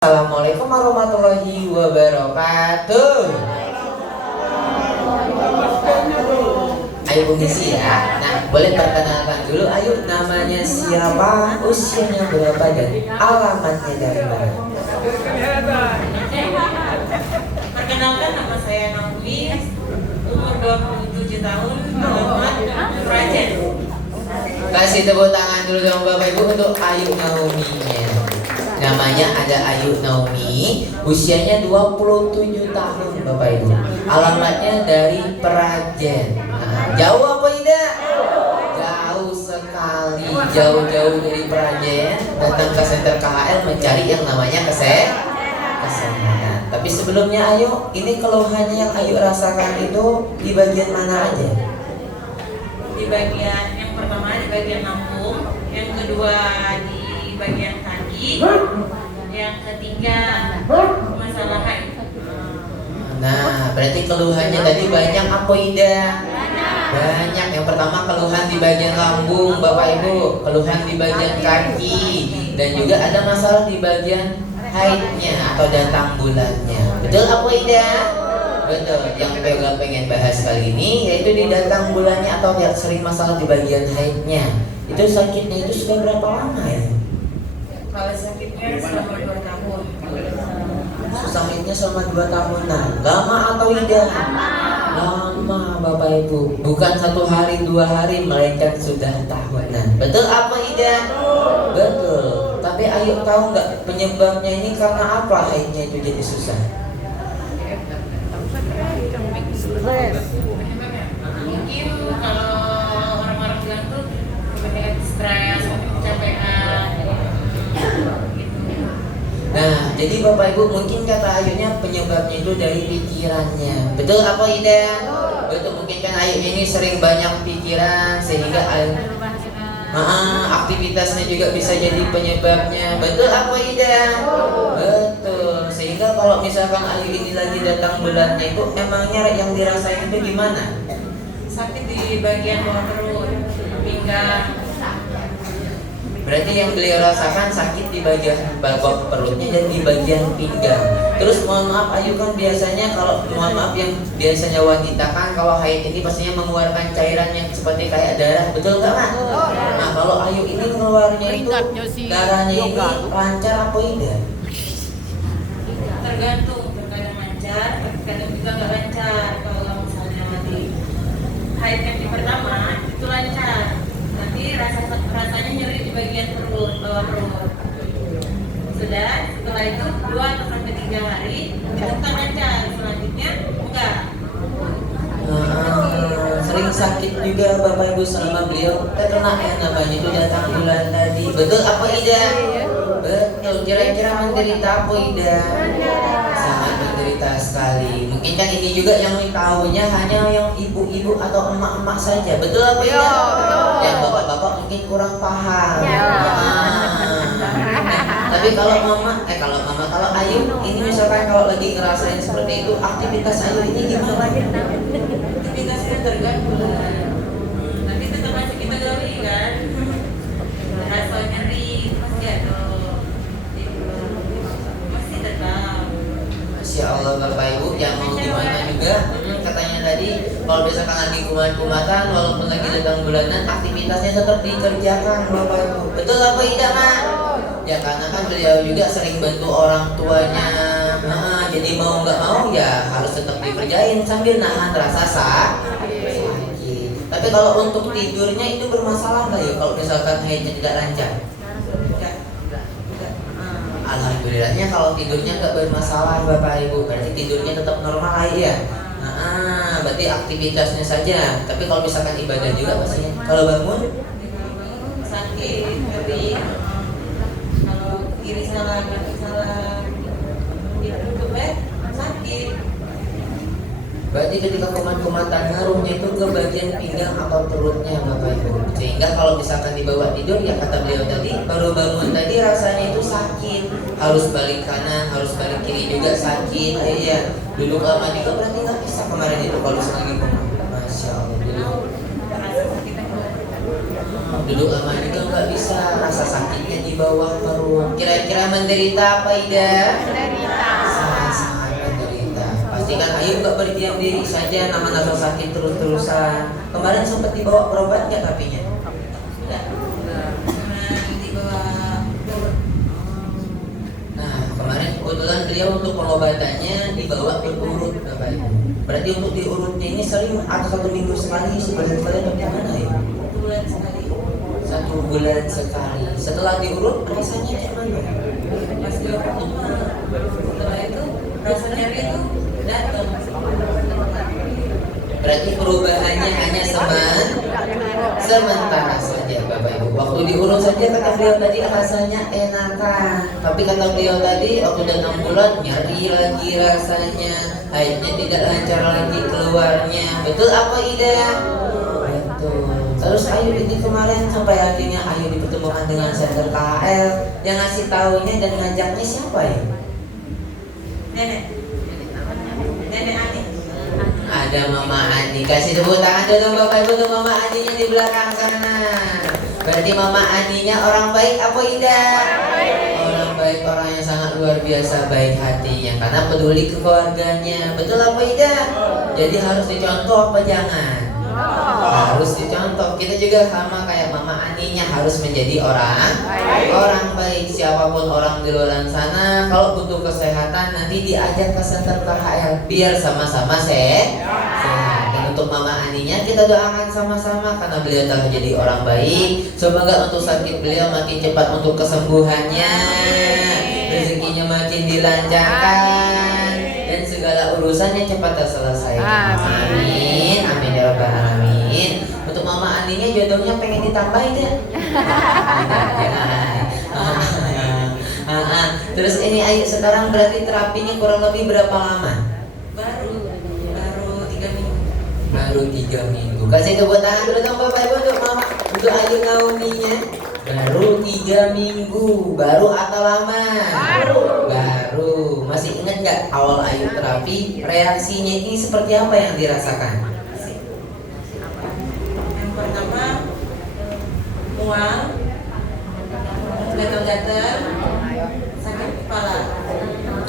Assalamualaikum warahmatullahi wabarakatuh. Ayo mengisi ya. Nah, boleh perkenalkan dulu. Ayo, namanya siapa, usianya berapa, dan alamatnya dari mana? Perkenalkan, nama saya Naomi, umur 27 tahun, alamat Prajen. Kasih tepuk tangan dulu dong Bapak Ibu untuk Ayu Naomi-nya. Namanya ada Ayu Naomi, usianya 27 tahun Bapak Ibu. Alamatnya dari Prajen. Nah, jauh apa tidak? Jauh sekali. Jauh-jauh dari Prajen datang ke Center KHL mencari yang namanya kesehatan. Tapi sebelumnya Ayu, ini keluhannya yang Ayu rasakan itu di bagian mana aja? Di bagian yang pertama di bagian lambung, yang kedua di bagian kaki, yang ketiga masalah haid. Nah, berarti keluhannya tadi banyak apa tidak? Banyak. Yang pertama keluhan di bagian lambung Bapak Ibu, keluhan di bagian kaki, dan juga ada masalah di bagian haidnya atau datang bulannya. Betul apa tidak? Betul. Yang pengen bahas kali ini yaitu di datang bulannya atau yang sering masalah di bagian haidnya. Itu sakitnya itu sudah berapa lama ya? Kalau sakitnya selama 2 tahun. Sakitnya selama 2 tahunan. Lama atau tidak? Lama Bapak Ibu. Bukan 1 hari 2 hari, melainkan sudah tahunan. Betul apa tidak? Betul. Tapi Ayu tahu nggak penyebabnya ini karena apa haidnya itu jadi susah? Mungkin kalau orang-orang bilang tuh kebanyakan stres, kecapean, gitu. Nah, jadi Bapak Ibu mungkin kata Ayunya penyebabnya itu dari pikirannya. Betul apa tidak? Betul. Mungkin kan Ayu ini sering banyak pikiran sehingga aktivitasnya juga bisa jadi penyebabnya. Betul apa tidak? Betul. Sehingga kalau misalkan Ayu ini lagi datang bulannya itu emangnya yang dirasain itu gimana? Sakit di bagian bawah perut, pinggang. Berarti yang beliau rasakan sakit di bagian bawah perutnya dan di bagian pinggang. Terus mohon maaf Ayu kan biasanya kalau mohon maaf yang biasanya wanita kan kalau haid ini pastinya mengeluarkan cairan yang seperti kayak darah, betul nggak Mak? Nah kalau Ayu ini keluarnya itu darahnya ini lancar apa tidak? Tergantung, terkadang lancar, terkadang juga nggak lancar. Kalau misalnya di haid yang pertama itu lancar, tapi rasanya nyeri di bagian perut, bawah perut. Sudah, setelah itu 2 atau sampai 3 hari itu kan lancar, selanjutnya enggak. Sering sakit juga Bapak Ibu selama beliau terkena yang namanya itu datang bulan tadi. Betul apa tidak? Betul. Kira-kira menderita apa tidak? Sangat menderita sekali. Mungkin kan ini juga yang tahunya hanya yang ibu-ibu atau emak-emak saja. Betul apa tidak? Yang bapak-bapak mungkin kurang paham. Tapi kalau kalau Ayu ini misalkan kalau lagi ngerasain seperti itu, aktivitas Ayu ini gimana? Aktivitasnya terganggu, tapi tetap masih kita gali kan. Rasa nyeri masih ada, masih tetap. Masya Allah Bapak Ibu, yang mau gimana juga katanya tadi kalau misalkan lagi kumat-kumatan walaupun lagi datang bulanan aktivitasnya tetap dikerjakan Bapak Ibu. Betul apa tidak Mak? Ya karena kan beliau juga sering bantu orang tuanya. Jadi mau nggak mau ya harus tetap dikerjain sambil nahan rasa sakit. Tapi kalau untuk tidurnya itu bermasalah nggak ya kalau misalkan haidnya tidak lancar? Alhamdulillahnya kalau tidurnya nggak bermasalah Bapak Ibu, berarti tidurnya tetap normal ya. Berarti aktivitasnya saja. Tapi kalau misalkan ibadah juga pastinya kalau bangun Sakit, nyeri. Kalau kiri salah, kanan salah, itu bed sakit. berarti ketika kumat-kumatan ngaruhnya itu ke bagian pinggang atau perutnya Bapak Ibu. Sehingga kalau misalkan dibawa tidur ya kata beliau tadi baru bangun tadi rasanya itu sakit. Harus balik kanan, harus balik kiri juga sakit. Iya. Duduk lama juga berarti nggak bisa kemarin itu kalau lagi kumat. Masya Allah. Duduk. Duduk lama juga nggak bisa, rasa sakitnya di bawah perut. Kira-kira menderita apa Ida? Sangat-sangat menderita. Pastikan Ayu nggak berdiam diri saja, nahan rasa sakit terus-terusan. Kemarin sempat dibawa berobat nggak tapinya? Ya. Nah, kemarin kebetulan beliau untuk pengobatannya dibawa berurut, Bapak Ibu. Berarti untuk diurutnya ini sering atau 1 minggu sekali, sebulan sekali atau gimana ya? 1 bulan sekali. 1 bulan sekali. Setelah diurut rasanya gimana? Pas diurut setelah itu rasa nyeri itu datang. Berarti perubahannya hanya sementara saja Bapak Ibu. Waktu diurut saja kata beliau tadi rasanya enakan. Tapi kata beliau tadi waktu udah 6 bulan nyeri lagi rasanya, haidnya tidak lancar lagi keluarnya. Betul apa Ida? Betul. Terus Ayu ini kemarin sampai akhirnya Ayu dipertemukan dengan Center KHL. Yang ngasih taunya dan ngajaknya siapa ya? Nenek Ani. Ada Mama Ani. Kasih tepuk tangan dulu Bapak Ibu untuk Mama Aninya di belakang sana. Berarti Mama Aninya orang baik apa Ida? Orang baik, orang yang sangat luar biasa baik hatinya karena peduli ke keluarganya. Betul apa Ida? Jadi harus dicontoh apa jangan? Harus dicontoh. Kita juga sama kayak Mama Aninya harus menjadi orang baik. Siapapun orang di luar sana kalau butuh kesehatan nanti diajak ke Center KHL biar sama-sama sehat. Dan untuk Mama Aninya kita doakan sama-sama karena beliau telah jadi orang baik. Semoga untuk sakit beliau makin cepat untuk kesembuhannya, rezekinya makin dilancarkan dan segala urusannya cepat terselesaikan. Amin. Amin ya rabbal alamin. Untuk Mama Aninya jodohnya pengen ditambahin ya? Terus ini Ayu sekarang berarti terapinya kurang lebih berapa lama? Baru 3 minggu. Baru 3 minggu. Kasih tepuk tangan dulu dong Bapak Ibu untuk Mama, untuk Ayu Naominya. Baru 3 minggu. Baru atau lama? Baru. Masih ingat nggak awal Ayu terapi reaksinya ini seperti apa yang dirasakan? Yang pertama mual, gatal-gatal, sakit kepala.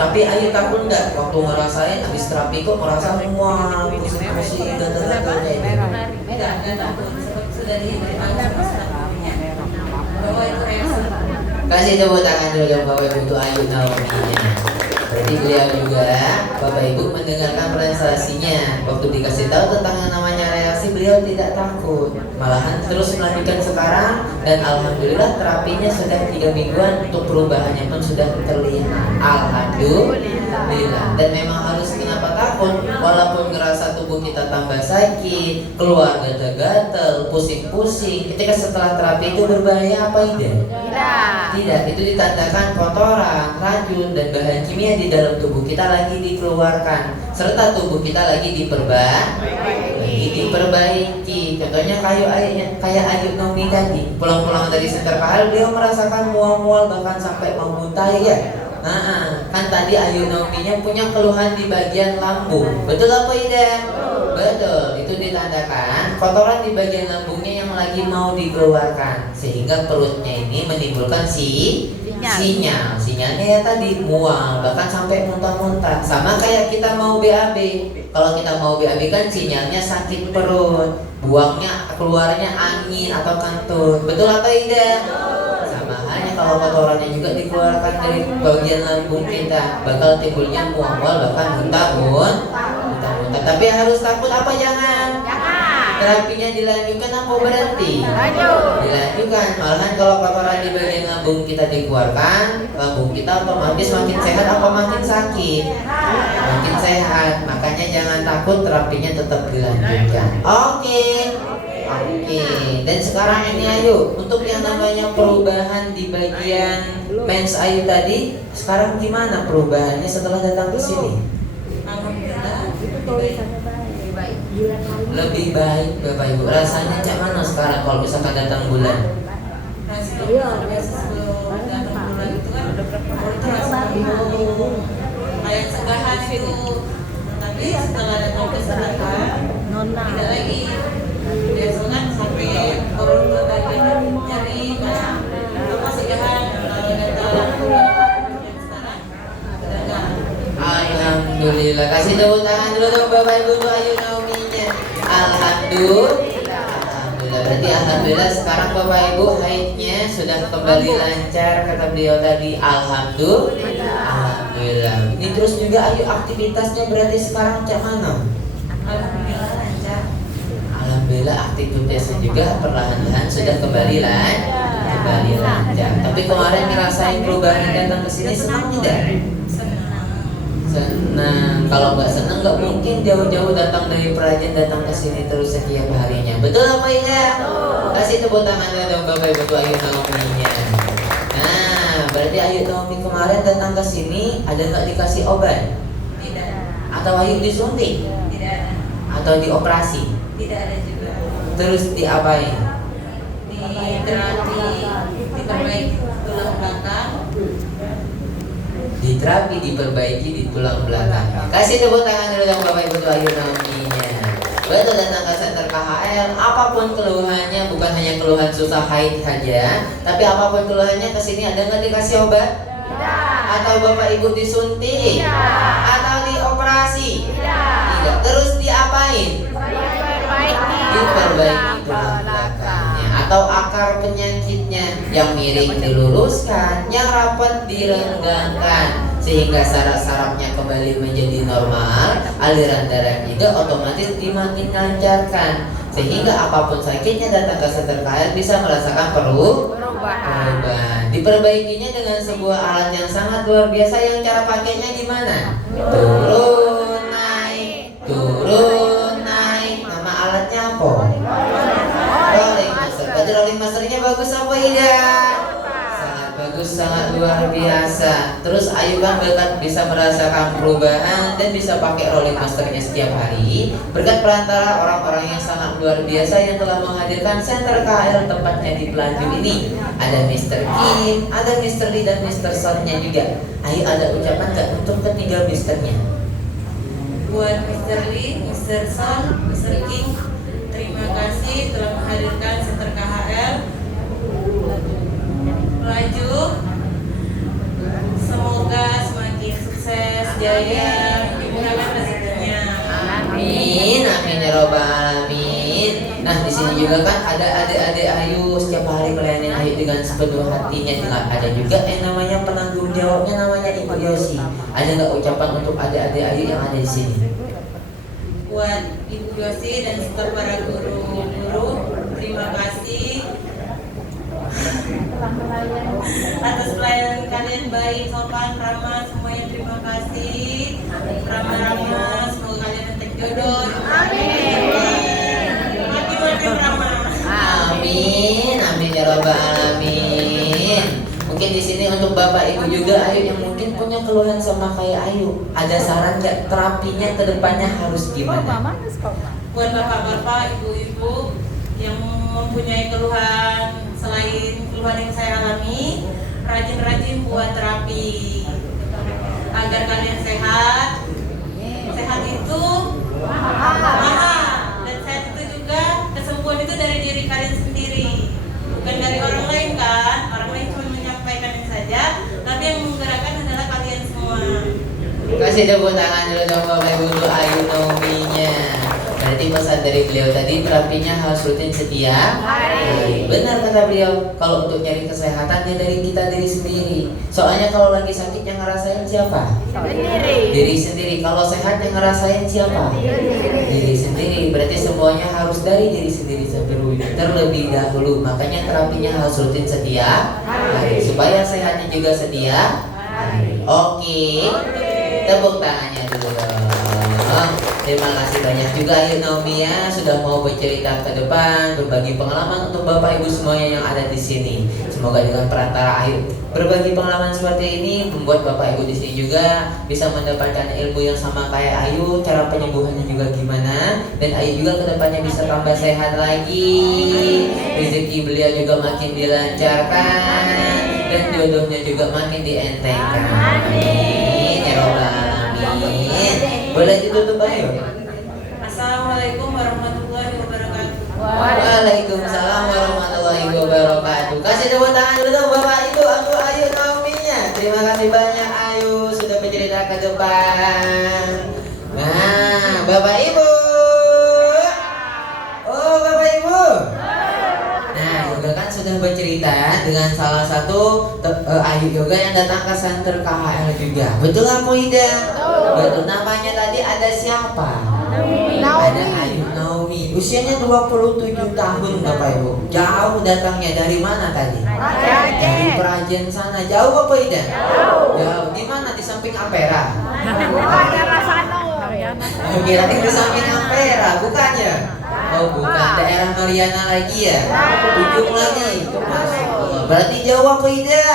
Tapi Ayu takut nggak waktu ngerasain habis terapi kok merasa mual, pusing-pusing, gatal-gatal kayak gitu? Enggak takut. Sudah diberitahu sama staffnya bahwa itu reaksi. Kasih tepuk tangan dulu dong Bapak Ibu untuk Ayu Naominya. Berarti beliau juga Bapak Ibu mendengarkan presentasinya. Waktu dikasih tahu tentang yang namanya reaksi beliau tidak takut, malahan terus melanjutkan sekarang. Dan alhamdulillah terapinya sudah 3 mingguan, untuk perubahannya pun sudah terlihat. Alhamdulillah. Dan memang harus kenapa takut? Walaupun ngerasa tubuh kita tambah sakit, keluar gatal-gatal, pusing-pusing, ketika setelah terapi itu berbahaya apa tidak? Tidak, itu ditandakan kotoran, racun, dan bahan kimia di dalam tubuh kita lagi dikeluarkan, serta tubuh kita lagi diperbaiki. Contohnya kayak Ayu Naomi tadi, pulang-pulang dari Center KHL beliau merasakan mual-mual bahkan sampai mau muntah ya. Kan tadi Ayu Naominya punya keluhan di bagian lambung. Betul apa Ida? Betul, itu ditandakan kotoran di bagian lambungnya yang lagi mau dikeluarkan, sehingga perutnya ini menimbulkan sinyalnya ya tadi mual bahkan sampai muntah-muntah. Sama kayak kita mau BAB. Kalau kita mau BAB kan sinyalnya sakit perut, buangnya keluarnya angin atau kentut. Betul atau tidak? Sama halnya kalau kotorannya juga dikeluarkan dari bagian lambung kita, bakal timbulnya mual-mual bahkan muntah-muntah. Tapi harus takut apa jangan? Terapinya dilanjutkan apa berhenti? Dilanjutkan. Malahan kalau kotoran di bagian lambung kita dikeluarkan, lambung kita otomatis makin sehat apa makin sakit? Makin sehat. Makanya jangan takut, terapinya tetap dilanjutkan. Oke. Dan sekarang ini Ayu, untuk yang namanya perubahan di bagian mens Ayu tadi, sekarang gimana perubahannya setelah datang ke sini? Alhamdulillah Lebih baik Bapak Ibu. Rasanya cak mana sekarang kalau misalkan datang bulan? sebelum datang bulan itu kan itu rasa kayak segahan itu, tapi setelah datang ke sana tidak lagi Biasa kan sampai orang tua bagian nyari kan apa sih kan sekarang udah enggak. Alhamdulillah. Kasih tepuk tangan dulu dong Bapak Ibu untuk Ayu Naomi-nya. Alhamdulillah. Alhamdulillah. Berarti alhamdulillah sekarang Bapak Ibu haidnya sudah kembali lancar, kata beliau tadi. Alhamdulillah. Alhamdulillah. Ini terus juga Ayu aktivitasnya berarti sekarang cak mana? Alhamdulillah lancar. Alhamdulillah aktivitasnya juga perlahan-lahan sudah kembali lancar. Tapi kemarin ngerasain perubahan datang ke sini senang tidak? Senang. Kalau nggak senang nggak mungkin jauh-jauh datang dari Prajen datang ke sini terus setiap harinya. Betul apa tidak? Kasih tepuk tangan dong Bapak Ibu Ayu Naomi-nya. Nah, berarti Ayu Naomi kemarin datang ke sini ada nggak dikasih obat? Tidak. Atau Ayu disuntik? Tidak ada. Atau dioperasi? Tidak ada juga. Terus diapain? Di terapi, diperbaiki tulang belakang. Diterapi, diperbaiki di tulang belakang. Kasih tepuk tangan dulu dong Bapak Ibu Ayu Naomi-nya. Betul, datang ke center KHL, apapun keluhannya, bukan hanya keluhan susah haid saja, tapi apapun keluhannya kesini ada nggak dikasih obat? Tidak. Atau Bapak Ibu disuntik? Tidak. Atau dioperasi? Tidak. Terus diapain? Diperbaiki tulang belakangnya atau akar penyakitnya, yang miring diluruskan, yang rapat direnggangkan, sehingga saraf-sarafnya kembali menjadi normal, aliran darah juga otomatis dimakin lancarkan, sehingga apapun sakitnya datang ke center KHL bisa merasakan perubahan. Diperbaikinya dengan sebuah alat yang sangat luar biasa, yang cara pakainya gimana? Turun naik, turun naik. Nama alatnya apa? Rolling master. Tadi rolling masternya bagus apa tidak? Sangat bagus, sangat luar biasa. Terus Ayu kan bisa merasakan perubahan dan bisa pakai rolling masternya setiap hari berkat perantara orang-orang yang sangat luar biasa yang telah menghadirkan center KHL tempatnya di Pelanju ini. Ada Mr. Kim, ada Mr. Lee dan Mr. Son-nya juga. Ayu ada ucapan nggak untuk ketiga Mr.-nya? Buat Mr. Lee, Mr. Son, Mr. King, terima kasih telah menghadirkan center KHL. Melaju, semoga semakin sukses, jaya, dimudahkan rezekinya. Amin, amin ya robbal alamin. Nah di sini juga kan ada adik-adik Ayu setiap hari melayani Ayu dengan sepenuh hatinya. Ada juga yang namanya penanggung jawabnya, namanya Ibu Yosi. Ada nggak ucapan untuk adik-adik Ayu yang ada di sini? Buat Ibu Yosi dan seluruh para guru-guru, terima kasih atas pelayanan kalian, baik, sopan, ramah, semuanya terima kasih. Ramah-ramah, semoga kalian tetap jodoh. Makin ramah. Amin, amin ya robbal alamin. Mungkin di sini untuk Bapak Ibu juga Ayu yang mungkin punya keluhan sama kayak Ayu, ada saran nggak terapinya ke depannya harus gimana? Buat bapak-bapak, ibu-ibu yang mempunyai keluhan selain keluhan yang saya alami, rajin-rajin buat terapi agar kalian sehat. Sehat itu mahal, dan sehat itu juga kesembuhan itu dari diri kalian sendiri, bukan dari orang lain kan. Orang lain cuma menyampaikan saja, tapi yang menggerakkan adalah kalian semua. Kasih tepuk tangan dulu dong Bapak Ibu untuk Ayu Naomi-nya. Berarti pesan dari beliau tadi, terapinya harus rutin setiap hari. Benar kata beliau, kalau untuk nyari kesehatan ya dari kita diri sendiri. Soalnya kalau lagi sakit yang ngerasain siapa? Diri sendiri. Kalau sehat yang ngerasain siapa? Diri sendiri. Berarti semuanya harus dari diri sendiri terlebih dahulu. Makanya terapinya harus rutin setiap hari supaya sehatnya juga setiap hari. Oke. Tepuk tangannya dulu dong. Terima kasih banyak juga Ayu Naomi ya sudah mau bercerita ke depan, berbagi pengalaman untuk Bapak Ibu semuanya yang ada di sini. Semoga dengan perantara Ayu berbagi pengalaman seperti ini membuat Bapak Ibu di sini juga bisa mendapatkan ilmu yang sama kayak Ayu, cara penyembuhannya juga gimana, dan Ayu juga kedepannya bisa tambah sehat lagi, rezeki beliau juga makin dilancarkan, dan jodohnya juga makin dientengkan. Amin ya robbal alamin. Boleh ditutup Ayu? Assalamualaikum warahmatullahi wabarakatuh. kamera ke depan. Nah, Bapak Ibu. Oh, Bapak Ibu. Nah, Yoga kan sudah bercerita dengan salah satu Ayu Yoga yang datang ke center KHL juga. Betul apa Ida? Betul. Namanya tadi ada siapa? Ada Ayu Naomi. Usianya 27 tahun Bapak Ibu. Jauh datangnya dari mana tadi? Dari Prajen sana. Jauh apa Ida? Jauh. Di mana? Di samping Ampera. Kira-kira di samping Ampera, bukannya? Oh bukan, daerah Mariana lagi ya? Ujung lagi. Masya Allah. Berarti jauh apa Ida?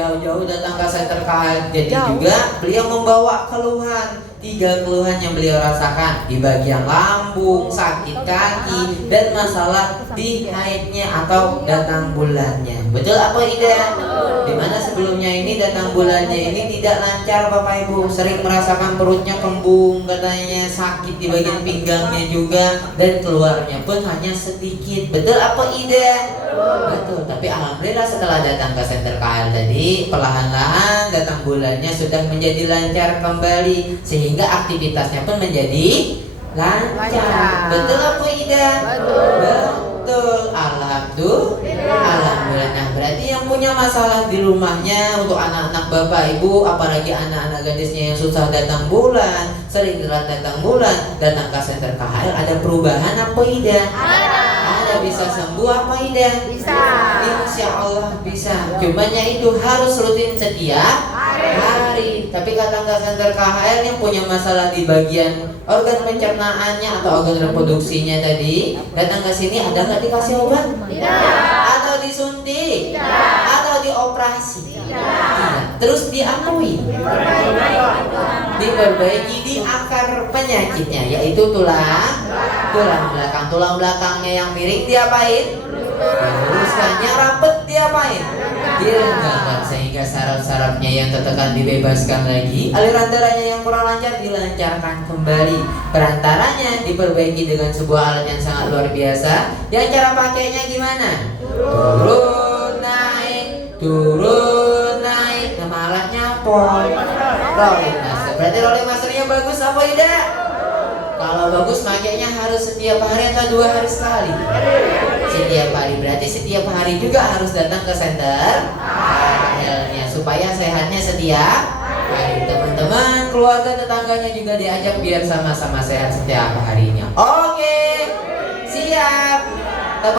Jauh datang ke center KHL. Jadi juga beliau membawa keluhan. 3 keluhan yang beliau rasakan di bagian lambung, sakit kaki, dan masalah di haidnya atau datang bulannya. Betul apa Ida? Dimana sebelumnya ini datang bulannya ini tidak lancar Bapak Ibu, sering merasakan perutnya kembung, katanya sakit di bagian pinggangnya juga, dan keluarnya pun hanya sedikit. Betul apa Ida? Betul. Tapi alhamdulillah setelah datang ke center KHL tadi, perlahan-lahan datang bulannya sudah menjadi lancar kembali, sehingga aktivitasnya pun menjadi lancar. Betul apa Ida? Betul. Alhamdulillah. Nah, berarti yang punya masalah di rumahnya untuk anak-anak Bapak Ibu, apalagi anak-anak gadisnya yang susah datang bulan, sering telat datang bulan, datang ke center KHL, ada perubahan apa Ida? Ada. Bisa sembuh apa Ida? Bisa. Insya Allah bisa. Cumanya itu harus rutin setiap hari. Tapi datang ke center KHL yang punya masalah di bagian organ pencernaannya atau organ reproduksinya tadi, datang ke sini ada nggak dikasih obat? Tidak. Atau disuntik? Tidak. Atau dioperasi? Tidak. Terus diakui? Diperbaiki di akar penyakitnya, yaitu tulang belakang. Tulang belakangnya yang miring diapain? Diluruskannya, rapet diapain? Dilenggangkan sehingga saraf-sarafnya yang tertekan dibebaskan lagi, aliran darahnya yang kurang lancar dilancarkan kembali. Perantaranya diperbaiki dengan sebuah alat yang sangat luar biasa. Yang cara pakainya gimana? Turun naik. Nama alatnya apa? Rolling master. Berarti rolling masternya bagus apa tidak? Kalau bagus makanya harus setiap hari atau 2 hari sekali? Setiap hari. Berarti setiap hari juga harus datang ke center KHL-nya supaya sehatnya setiap hari. Teman-teman, keluarga, tetangganya juga diajak biar sama-sama sehat setiap harinya. Oke, siap.